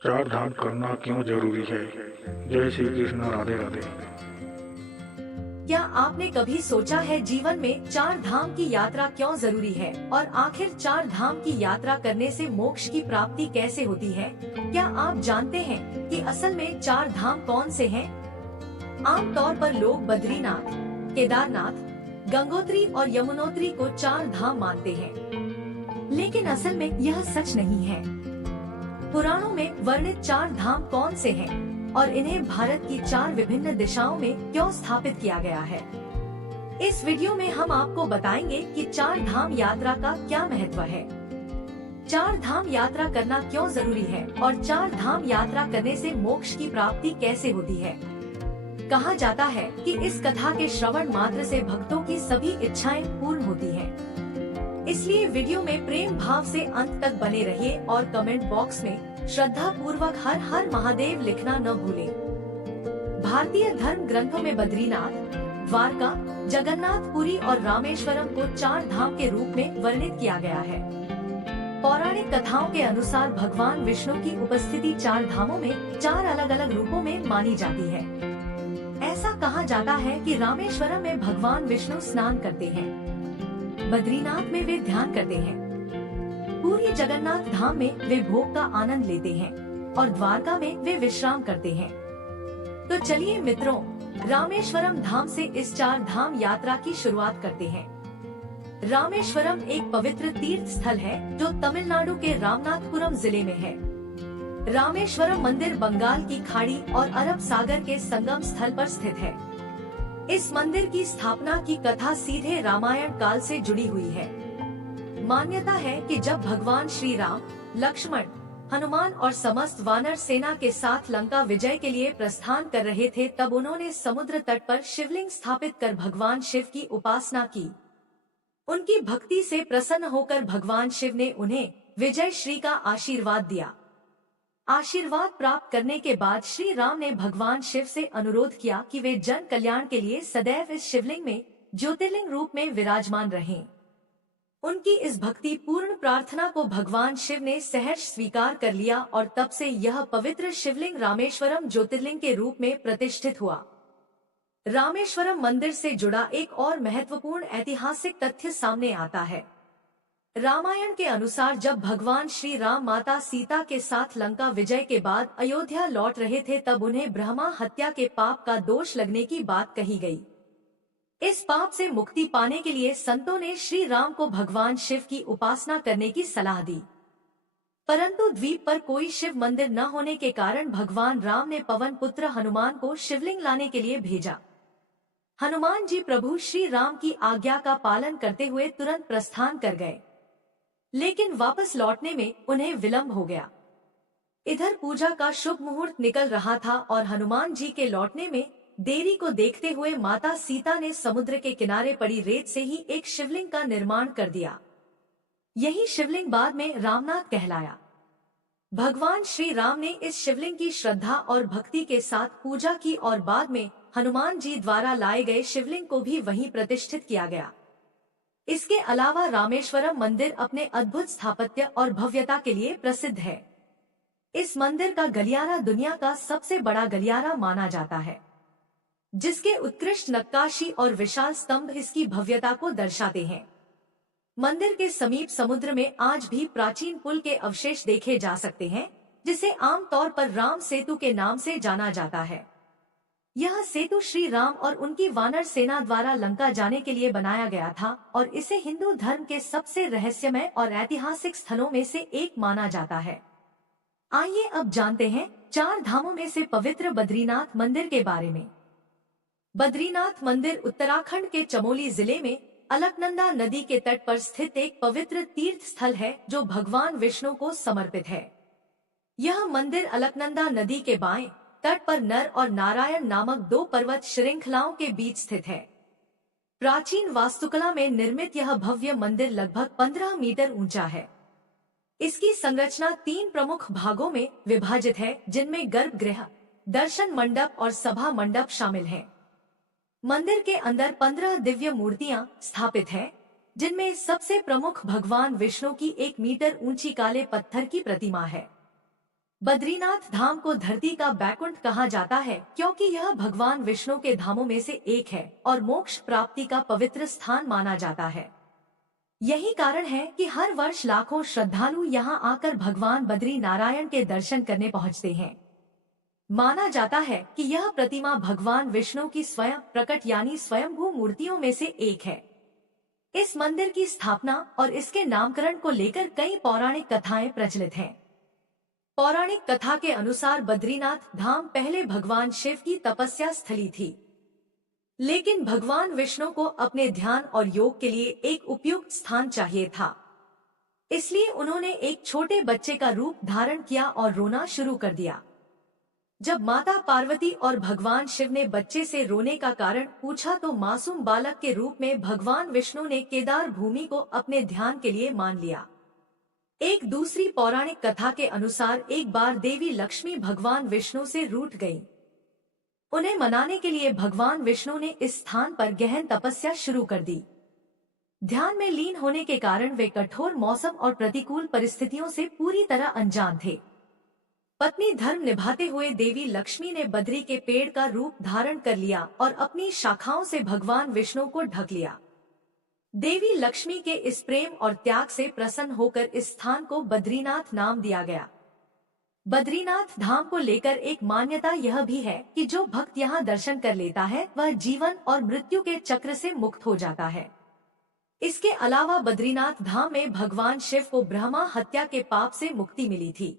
चार धाम करना क्यों जरूरी है। जय श्री कृष्ण, राधे राधे। क्या आपने कभी सोचा है जीवन में चार धाम की यात्रा क्यों जरूरी है और आखिर चार धाम की यात्रा करने से मोक्ष की प्राप्ति कैसे होती है? क्या आप जानते हैं कि असल में चार धाम कौन से हैं? आमतौर पर लोग बद्रीनाथ, केदारनाथ, गंगोत्री और यमुनोत्री को चार धाम मानते हैं, लेकिन असल में यह सच नहीं है। पुराणों में वर्णित चार धाम कौन से हैं और इन्हें भारत की चार विभिन्न दिशाओं में क्यों स्थापित किया गया है? इस वीडियो में हम आपको बताएंगे कि चार धाम यात्रा का क्या महत्व है, चार धाम यात्रा करना क्यों जरूरी है और चार धाम यात्रा करने से मोक्ष की प्राप्ति कैसे होती है। कहा जाता है कि इस कथा के श्रवण मात्र से भक्तों की सभी इच्छाएं पूर्ण होती हैं। इसलिए वीडियो में प्रेम भाव से अंत तक बने रहिए और कमेंट बॉक्स में श्रद्धा पूर्वक हर हर महादेव लिखना न भूलें। भारतीय धर्म ग्रंथों में बद्रीनाथ, द्वारका, जगन्नाथपुरी और रामेश्वरम को चार धाम के रूप में वर्णित किया गया है। पौराणिक कथाओं के अनुसार भगवान विष्णु की उपस्थिति चार धामों में चार अलग अलग रूपों में मानी जाती है। ऐसा कहा जाता है कि रामेश्वरम में भगवान विष्णु स्नान करते हैं, बद्रीनाथ में वे ध्यान करते हैं, पूरी जगन्नाथ धाम में वे भोग का आनंद लेते हैं और द्वारका में वे विश्राम करते हैं। तो चलिए मित्रों, रामेश्वरम धाम से इस चार धाम यात्रा की शुरुआत करते हैं। रामेश्वरम एक पवित्र तीर्थ स्थल है जो तमिलनाडु के रामनाथपुरम जिले में है। रामेश्वरम मंदिर बंगाल की खाड़ी और अरब सागर के संगम स्थल पर स्थित है। इस मंदिर की स्थापना की कथा सीधे रामायण काल से जुड़ी हुई है। मान्यता है कि जब भगवान श्री राम, लक्ष्मण, हनुमान और समस्त वानर सेना के साथ लंका विजय के लिए प्रस्थान कर रहे थे, तब उन्होंने समुद्र तट पर शिवलिंग स्थापित कर भगवान शिव की उपासना की। उनकी भक्ति से प्रसन्न होकर भगवान शिव ने उन्हें विजय श्री का आशीर्वाद दिया। आशीर्वाद प्राप्त करने के बाद श्री राम ने भगवान शिव से अनुरोध किया कि वे जन कल्याण के लिए सदैव इस शिवलिंग में ज्योतिर्लिंग रूप में विराजमान रहें। उनकी इस भक्ति पूर्ण प्रार्थना को भगवान शिव ने सहर्ष स्वीकार कर लिया और तब से यह पवित्र शिवलिंग रामेश्वरम ज्योतिर्लिंग के रूप में प्रतिष्ठित हुआ। रामेश्वरम मंदिर से जुड़ा एक और महत्वपूर्ण ऐतिहासिक तथ्य सामने आता है। रामायण के अनुसार जब भगवान श्री राम माता सीता के साथ लंका विजय के बाद अयोध्या लौट रहे थे, तब उन्हें ब्रह्मा हत्या के पाप का दोष लगने की बात कही गई। इस पाप से मुक्ति पाने के लिए संतों ने श्री राम को भगवान शिव की उपासना करने की सलाह दी, परंतु द्वीप पर कोई शिव मंदिर न होने के कारण भगवान राम ने पवन पुत्र हनुमान को शिवलिंग लाने के लिए भेजा। हनुमान जी प्रभु श्री राम की आज्ञा का पालन करते हुए तुरंत प्रस्थान कर गए, लेकिन वापस लौटने में उन्हें विलंब हो गया। इधर पूजा का शुभ मुहूर्त निकल रहा था और हनुमान जी के लौटने में देरी को देखते हुए माता सीता ने समुद्र के किनारे पड़ी रेत से ही एक शिवलिंग का निर्माण कर दिया। यही शिवलिंग बाद में रामनाथ कहलाया। भगवान श्री राम ने इस शिवलिंग की श्रद्धा और भक्ति के साथ पूजा की और बाद में हनुमान जी द्वारा लाए गए शिवलिंग को भी वहीं प्रतिष्ठित किया गया। इसके अलावा रामेश्वरम मंदिर अपने अद्भुत स्थापत्य और भव्यता के लिए प्रसिद्ध है। इस मंदिर का गलियारा दुनिया का सबसे बड़ा गलियारा माना जाता है, जिसके उत्कृष्ट नक्काशी और विशाल स्तंभ इसकी भव्यता को दर्शाते हैं। मंदिर के समीप समुद्र में आज भी प्राचीन पुल के अवशेष देखे जा सकते हैं, जिसे आमतौर पर राम सेतु के नाम से जाना जाता है। यह सेतु श्री राम और उनकी वानर सेना द्वारा लंका जाने के लिए बनाया गया था और इसे हिंदू धर्म के सबसे रहस्यमय और ऐतिहासिक स्थलों में से एक माना जाता है। आइए अब जानते हैं चार धामों में से पवित्र बद्रीनाथ मंदिर के बारे में। बद्रीनाथ मंदिर उत्तराखंड के चमोली जिले में अलकनंदा नदी के तट पर स्थित एक पवित्र तीर्थ स्थल है जो भगवान विष्णु को समर्पित है। यह मंदिर अलकनंदा नदी के बाएं तट पर नर और नारायण नामक दो पर्वत श्रृंखलाओं के बीच स्थित है। प्राचीन वास्तुकला में निर्मित यह भव्य मंदिर लगभग 15 मीटर ऊंचा है। इसकी संरचना 3 प्रमुख भागों में विभाजित है, जिनमें गर्भगृह, दर्शन मंडप और सभा मंडप शामिल हैं। मंदिर के अंदर 15 दिव्य मूर्तियां स्थापित हैं, जिनमें सबसे प्रमुख भगवान विष्णु की 1 मीटर ऊंची काले पत्थर की प्रतिमा है। बद्रीनाथ धाम को धरती का बैकुंठ कहा जाता है क्योंकि यह भगवान विष्णु के धामों में से एक है और मोक्ष प्राप्ति का पवित्र स्थान माना जाता है। यही कारण है कि हर वर्ष लाखों श्रद्धालु यहाँ आकर भगवान बद्री नारायण के दर्शन करने पहुँचते हैं। माना जाता है कि यह प्रतिमा भगवान विष्णु की स्वयं प्रकट यानी स्वयंभू मूर्तियों में से एक है। इस मंदिर की स्थापना और इसके नामकरण को लेकर कई पौराणिक कथाएं प्रचलित हैं। पौराणिक कथा के अनुसार बद्रीनाथ धाम पहले भगवान शिव की तपस्या स्थली थी, लेकिन भगवान विष्णु को अपने ध्यान और योग के लिए एक उपयुक्त स्थान चाहिए था। इसलिए उन्होंने एक छोटे बच्चे का रूप धारण किया और रोना शुरू कर दिया। जब माता पार्वती और भगवान शिव ने बच्चे से रोने का कारण पूछा तो मासूम बालक के रूप में भगवान विष्णु ने केदार भूमि को अपने ध्यान के लिए मान लिया। एक दूसरी पौराणिक कथा के अनुसार एक बार देवी लक्ष्मी भगवान विष्णु से रूठ गईं। उन्हें मनाने के लिए भगवान विष्णु ने इस स्थान पर गहन तपस्या शुरू कर दी। ध्यान में लीन होने के कारण वे कठोर मौसम और प्रतिकूल परिस्थितियों से पूरी तरह अनजान थे। पत्नी धर्म निभाते हुए देवी लक्ष्मी ने बद्री के पेड़ का रूप धारण कर लिया और अपनी शाखाओं से भगवान विष्णु को ढक लिया। देवी लक्ष्मी के इस प्रेम और त्याग से प्रसन्न होकर इस स्थान को बद्रीनाथ नाम दिया गया। बद्रीनाथ धाम को लेकर एक मान्यता यह भी है कि जो भक्त यहाँ दर्शन कर लेता है वह जीवन और मृत्यु के चक्र से मुक्त हो जाता है। इसके अलावा बद्रीनाथ धाम में भगवान शिव को ब्रह्मा हत्या के पाप से मुक्ति मिली थी।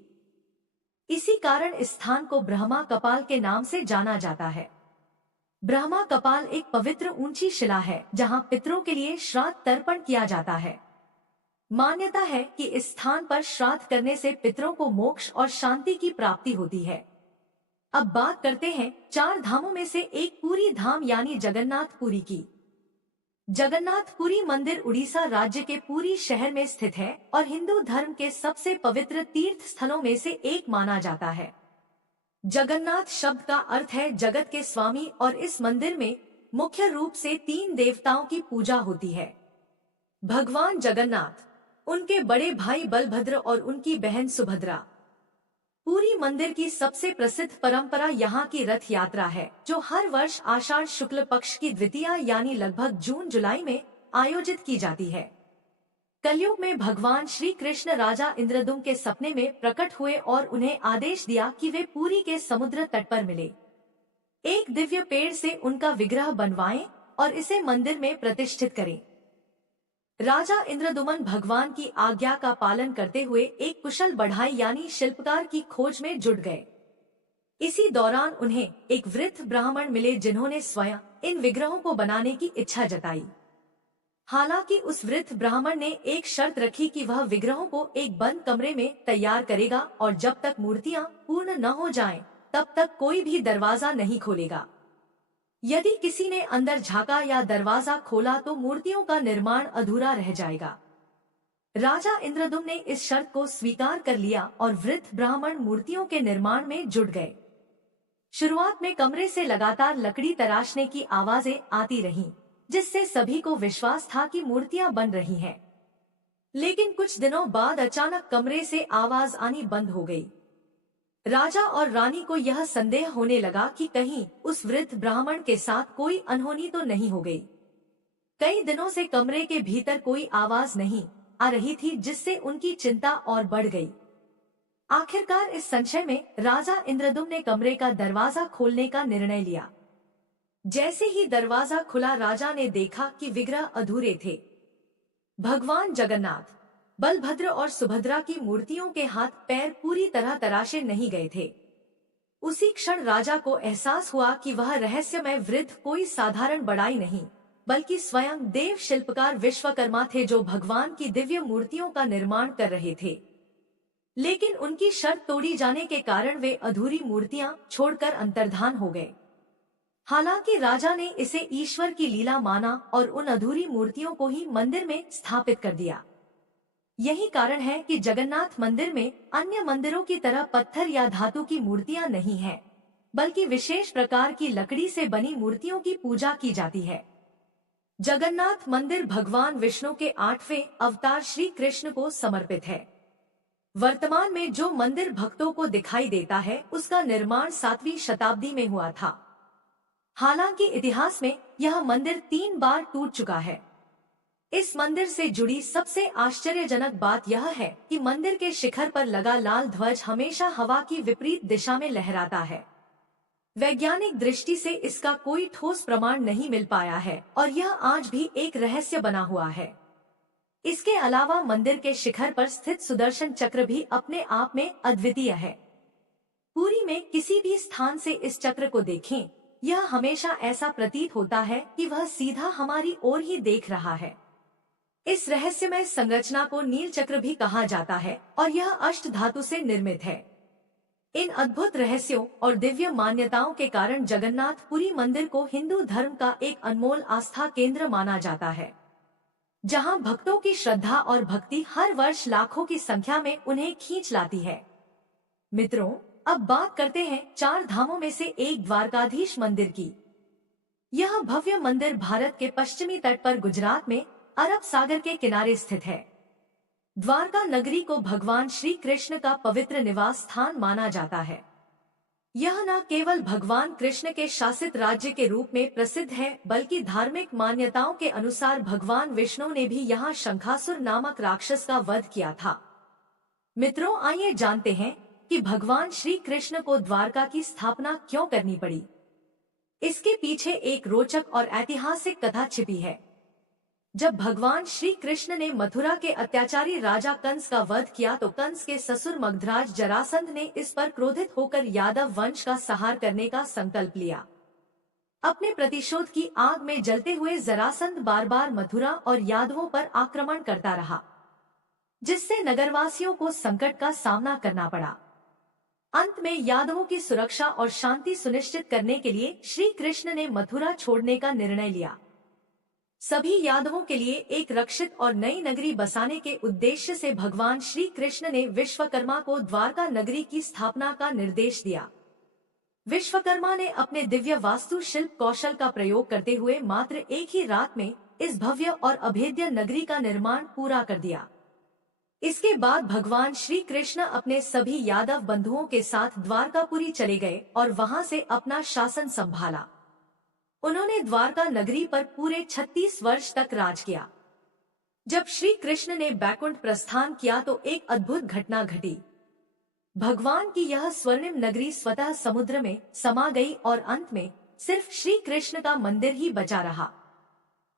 इसी कारण इस स्थान को ब्रह्मा कपाल के नाम से जाना जाता है। ब्रह्मा कपाल एक पवित्र ऊंची शिला है जहां पितरों के लिए श्राद्ध तर्पण किया जाता है। मान्यता है कि इस स्थान पर श्राद्ध करने से पितरों को मोक्ष और शांति की प्राप्ति होती है। अब बात करते हैं 4 धामों में से एक पुरी धाम यानी जगन्नाथपुरी की। जगन्नाथपुरी मंदिर उड़ीसा राज्य के पुरी शहर में स्थित है और हिंदू धर्म के सबसे पवित्र तीर्थ स्थलों में से एक माना जाता है। जगन्नाथ शब्द का अर्थ है जगत के स्वामी और इस मंदिर में मुख्य रूप से 3 देवताओं की पूजा होती है। भगवान जगन्नाथ, उनके बड़े भाई बलभद्र और उनकी बहन सुभद्रा। पूरी मंदिर की सबसे प्रसिद्ध परंपरा यहाँ की रथ यात्रा है जो हर वर्ष आषाढ़ शुक्ल पक्ष की द्वितीया यानी लगभग जून जुलाई में आयोजित की जाती है। कलयुग में भगवान श्री कृष्ण राजा इंद्रदुम्न के सपने में प्रकट हुए और उन्हें आदेश दिया कि वे पुरी के समुद्र तट पर मिले। एक दिव्य पेड़ से उनका विग्रह बनवाएं और इसे मंदिर में प्रतिष्ठित करें। राजा इंद्रदुम्न भगवान की आज्ञा का पालन करते हुए एक कुशल बढ़ाई यानी शिल्पकार की खोज में जुट गए। इसी दौरान उन्हें एक वृद्ध ब्राह्मण मिले जिन्होंने स्वयं इन विग्रहों को बनाने की इच्छा जताई। हालांकि उस वृद्ध ब्राह्मण ने एक शर्त रखी कि वह विग्रहों को एक बंद कमरे में तैयार करेगा और जब तक मूर्तियां पूर्ण न हो जाएं, तब तक कोई भी दरवाजा नहीं खोलेगा। यदि किसी ने अंदर झांका या दरवाजा खोला तो मूर्तियों का निर्माण अधूरा रह जाएगा। राजा इंद्रदुम्न ने इस शर्त को स्वीकार कर लिया और वृद्ध ब्राह्मण मूर्तियों के निर्माण में जुट गए। शुरुआत में कमरे से लगातार लकड़ी तराशने की आवाजें आती रहीं, जिससे सभी को विश्वास था कि मूर्तियां बन रही हैं। लेकिन कुछ दिनों बाद अचानक कमरे से आवाज आनी बंद हो गई। राजा और रानी को यह संदेह होने लगा कि कहीं उस वृद्ध ब्राह्मण के साथ कोई अनहोनी तो नहीं हो गई। कई दिनों से कमरे के भीतर कोई आवाज नहीं आ रही थी, जिससे उनकी चिंता और बढ़ गई। आखिरकार इस संशय में राजा इंद्रदुम्न ने कमरे का दरवाजा खोलने का निर्णय लिया। जैसे ही दरवाजा खुला राजा ने देखा कि विग्रह अधूरे थे। भगवान जगन्नाथ, बलभद्र और सुभद्रा की मूर्तियों के हाथ पैर पूरी तरह तराशे नहीं गए थे। उसी क्षण राजा को एहसास हुआ कि वह रहस्यमय वृद्ध कोई साधारण बड़ाई नहीं, बल्कि स्वयं देव शिल्पकार विश्वकर्मा थे जो भगवान की दिव्य मूर्तियों का निर्माण कर रहे थे। लेकिन उनकी शर्त तोड़ी जाने के कारण वे अधूरी मूर्तियां छोड़कर अंतर्धान हो गए। हालांकि राजा ने इसे ईश्वर की लीला माना और उन अधूरी मूर्तियों को ही मंदिर में स्थापित कर दिया। यही कारण है कि जगन्नाथ मंदिर में अन्य मंदिरों की तरह पत्थर या धातु की मूर्तियां नहीं हैं, बल्कि विशेष प्रकार की लकड़ी से बनी मूर्तियों की पूजा की जाती है। जगन्नाथ मंदिर भगवान विष्णु के 8वें अवतार श्री कृष्ण को समर्पित है। वर्तमान में जो मंदिर भक्तों को दिखाई देता है उसका निर्माण 7वीं शताब्दी में हुआ था। हालांकि इतिहास में यह मंदिर 3 बार टूट चुका है। इस मंदिर से जुड़ी सबसे आश्चर्यजनक बात यह है कि मंदिर के शिखर पर लगा लाल ध्वज हमेशा हवा की विपरीत दिशा में लहराता है। वैज्ञानिक दृष्टि से इसका कोई ठोस प्रमाण नहीं मिल पाया है और यह आज भी एक रहस्य बना हुआ है। इसके अलावा मंदिर के शिखर पर स्थित सुदर्शन चक्र भी अपने आप में अद्वितीय है। पुरी में किसी भी स्थान से इस चक्र को देखें, यह हमेशा ऐसा प्रतीत होता है कि वह सीधा हमारी ओर ही देख रहा है। इस रहस्यमय संरचना को नील चक्र भी कहा जाता है और यह अष्ट धातु से निर्मित है। इन अद्भुत रहस्यों और दिव्य मान्यताओं के कारण जगन्नाथ पुरी मंदिर को हिंदू धर्म का एक अनमोल आस्था केंद्र माना जाता है, जहां भक्तों की श्रद्धा और भक्ति हर वर्ष लाखों की संख्या में उन्हें खींच लाती है। मित्रों, अब बात करते हैं 4 धामों में से एक द्वारकाधीश मंदिर की। यह भव्य मंदिर भारत के पश्चिमी तट पर गुजरात में अरब सागर के किनारे स्थित है। द्वारका नगरी को भगवान श्री कृष्ण का पवित्र निवास स्थान माना जाता है। यह न केवल भगवान कृष्ण के शासित राज्य के रूप में प्रसिद्ध है, बल्कि धार्मिक मान्यताओं के अनुसार भगवान विष्णु ने भी यहाँ शंखासुर नामक राक्षस का वध किया था। मित्रों, आइए जानते हैं कि भगवान श्री कृष्ण को द्वारका की स्थापना क्यों करनी पड़ी। इसके पीछे एक रोचक और ऐतिहासिक कथा छिपी है। जब भगवान श्री कृष्ण ने मथुरा के अत्याचारी राजा कंस का वध किया तो कंस के ससुर मगधराज जरासंध ने इस पर क्रोधित होकर यादव वंश का संहार करने का संकल्प लिया। अपने प्रतिशोध की आग में जलते हुए जरासंध बार बार मथुरा और यादवों पर आक्रमण करता रहा, जिससे नगरवासियों को संकट का सामना करना पड़ा। अंत में यादवों की सुरक्षा और शांति सुनिश्चित करने के लिए श्री कृष्ण ने मथुरा छोड़ने का निर्णय लिया। सभी यादवों के लिए एक रक्षित और नई नगरी बसाने के उद्देश्य से भगवान श्री कृष्ण ने विश्वकर्मा को द्वारका नगरी की स्थापना का निर्देश दिया। विश्वकर्मा ने अपने दिव्य वास्तु शिल्प कौशल का प्रयोग करते हुए मात्र एक ही रात में इस भव्य और अभेद्य नगरी का निर्माण पूरा कर दिया। इसके बाद भगवान श्री कृष्ण अपने सभी यादव बंधुओं के साथ द्वारकापुरी चले गए और वहां से अपना शासन संभाला। उन्होंने द्वारका नगरी पर पूरे 36 वर्ष तक राज किया। जब श्री कृष्ण ने बैकुंठ प्रस्थान किया तो एक अद्भुत घटना घटी। भगवान की यह स्वर्णिम नगरी स्वतः समुद्र में समा गई और अंत में सिर्फ श्री कृष्ण का मंदिर ही बचा रहा।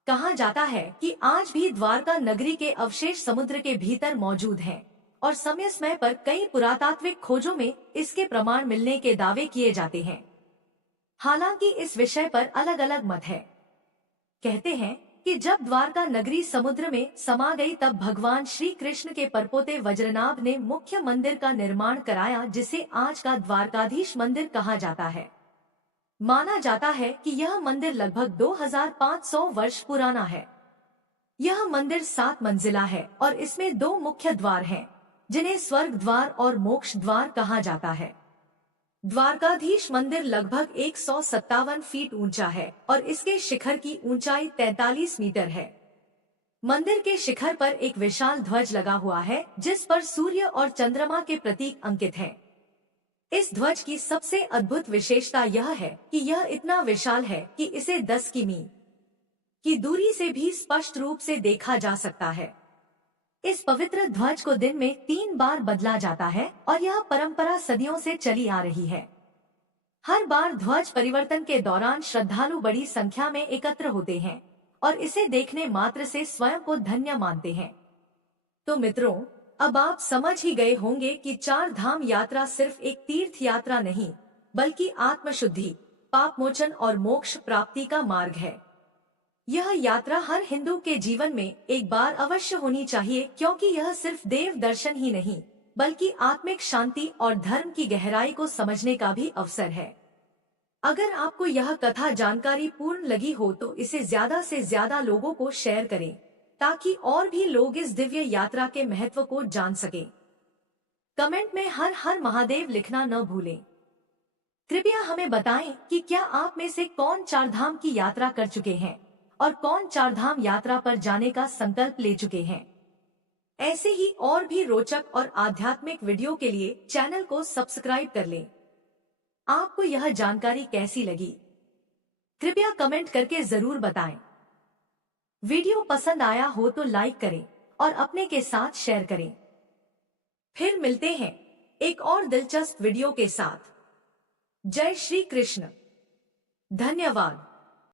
कहा जाता है कि आज भी द्वारका नगरी के अवशेष समुद्र के भीतर मौजूद हैं और समय समय पर कई पुरातात्विक खोजों में इसके प्रमाण मिलने के दावे किए जाते हैं। हालांकि इस विषय पर अलग अलग मत है। कहते हैं कि जब द्वारका नगरी समुद्र में समा गई तब भगवान श्री कृष्ण के परपोते वज्रनाभ ने मुख्य मंदिर का निर्माण कराया, जिसे आज का द्वारकाधीश मंदिर कहा जाता है। माना जाता है कि यह मंदिर लगभग 2500 वर्ष पुराना है। यह मंदिर 7 मंजिला है और इसमें 2 मुख्य द्वार हैं, जिन्हें स्वर्ग द्वार और मोक्ष द्वार कहा जाता है। द्वारकाधीश मंदिर लगभग 157 फीट ऊंचा है और इसके शिखर की ऊंचाई 43 मीटर है। मंदिर के शिखर पर एक विशाल ध्वज लगा हुआ है, जिस पर सूर्य और चंद्रमा के प्रतीक अंकित हैं। इस ध्वज की सबसे अद्भुत विशेषता यह है कि यह इतना विशाल है कि इसे 10 किमी की दूरी से भी स्पष्ट रूप से देखा जा सकता है। इस पवित्र ध्वज को दिन में 3 बार बदला जाता है और यह परंपरा सदियों से चली आ रही है। हर बार ध्वज परिवर्तन के दौरान श्रद्धालु बड़ी संख्या में एकत्र होते हैं और इसे देखने मात्र से स्वयं को धन्य मानते हैं। तो मित्रों, अब आप समझ ही गए होंगे कि 4 धाम यात्रा सिर्फ एक तीर्थ यात्रा नहीं, बल्कि आत्मशुद्धि, पाप मोचन और मोक्ष प्राप्ति का मार्ग है। यह यात्रा हर हिंदू के जीवन में एक बार अवश्य होनी चाहिए, क्योंकि यह सिर्फ देव दर्शन ही नहीं, बल्कि आत्मिक शांति और धर्म की गहराई को समझने का भी अवसर है। अगर आपको यह कथा जानकारी पूर्ण लगी हो तो इसे ज्यादा से ज्यादा लोगों को शेयर करें, ताकि और भी लोग इस दिव्य यात्रा के महत्व को जान सकें। कमेंट में हर हर महादेव लिखना न भूलें। कृपया हमें बताएं कि क्या आप में से कौन 4 धाम की यात्रा कर चुके हैं और कौन 4 धाम यात्रा पर जाने का संकल्प ले चुके हैं। ऐसे ही और भी रोचक और आध्यात्मिक वीडियो के लिए चैनल को सब्सक्राइब कर लें। आपको यह जानकारी कैसी लगी? कृपया कमेंट करके जरूर बताएं। वीडियो पसंद आया हो तो लाइक करें और अपने के साथ शेयर करें। फिर मिलते हैं एक और दिलचस्प वीडियो के साथ। जय श्री कृष्ण। धन्यवाद।